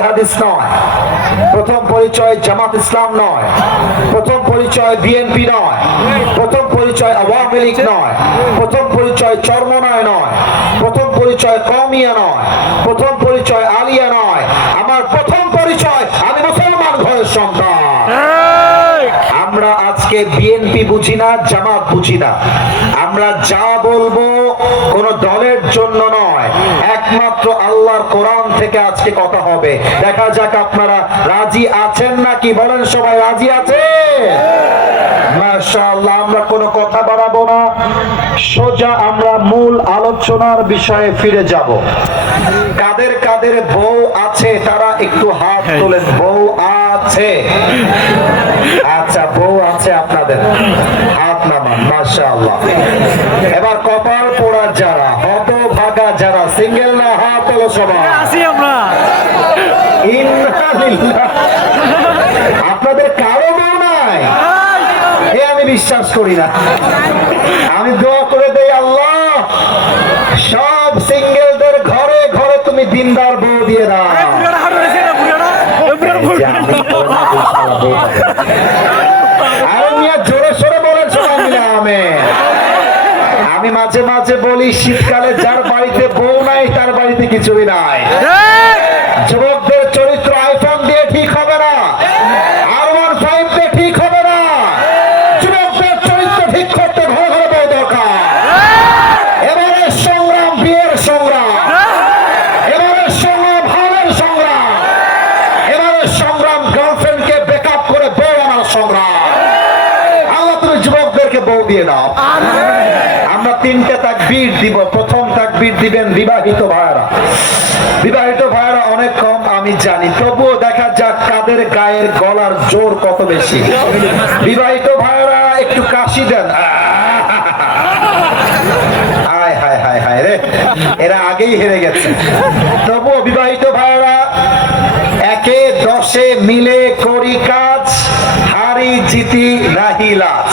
হাদিস নয়, প্রথম পরিচয় জামাত ইসলাম নয়, প্রথম পরিচয় বিএনপি নয়, প্রথম পরিচয় আওয়ামী লীগ নয়, প্রথম পরিচয় চরমনায় নয়, প্রথম পরিচয় কওমিয়া নয়, প্রথম পরিচয় আলিয়া নয়। আমার প্রথম পরিচয় আমি মুসলমান ঘরের সন্তান। আমরা আজকে বিএনপি বুঝি না, জামাত বুঝি না। আমরা যা বলবো কোন দলের জন্য নয়, একমাত্র আল্লাহর কোরআন থেকে আজকে কথা হবে। দেখা যাক আপনারা রাজি আছেন নাকি, বলেন সবাই রাজি আছে? মাশাআল্লাহ। আমরা কোনো কথা বাড়াবো না, সোজা আমরা মূল আলোচনার বিষয়ে ফিরে যাব। কাদের কাদের বউ আছে তারা একটু হাত তোলেন। বউ আছে? আচ্ছা, বউ আছে আপনাদের, হাত নামান। মাশাআল্লাহ। এবার কপাল পোড়া যারা, হতভাগা যারা, সিঙ্গেল না, হাত তোলো সবাই। আপনাদের কারো বউ নাই? আমি বিশ্বাস করি না। আমি দোয়া করে দেই, আল্লাহ সব সিঙ্গেলদের ঘরে ঘরে তুমি দিনদার বউ দিয়ে দাও। জোরে সরে বলেন সবাই মিলে আমিন। আমি মাঝে মাঝে বলি, শীতকালে যার বাড়িতে বউ নাই তার বাড়িতে কিছুই নাই। যুবকদের চরিত্র আইফোন দিয়ে ঠিক হবে না, R15 দিয়ে ঠিক হবে না। যুবকদের চরিত্র ঠিক করতে ঘরে ঘরে বউ দরকার। এবারে সংগ্রাম বিয়ের সংগ্রাম, এবারে সংগ্রাম ভাবের সংগ্রাম, এবারে সংগ্রাম গার্লফ্রেন্ডকে ব্যাকআপ করে বউ আনার সংগ্রাম। আল্লাহ তুমি যুবকদেরকে বউ দিয়ে দাও। আমরা 3টে তাকবীর দিব। প্রথম তাকবীর দিবেন বিবাহিত ভাইরা। বিবাহিত ভাইরা অনেক কম আমি জানি, তবুও দেখা যাক কাদের গায়ের গলার জোর কত বেশি। বিবাহিত ভাইরা একটু কাশি দেন। হায় হায় হায় হায় রে, এরা আগেই হেরে গেছে। তবুও বিবাহিত ভাইরা 1-এ 10-এ মিলে করি কাজ, হারি জিতি নাহি লাজ।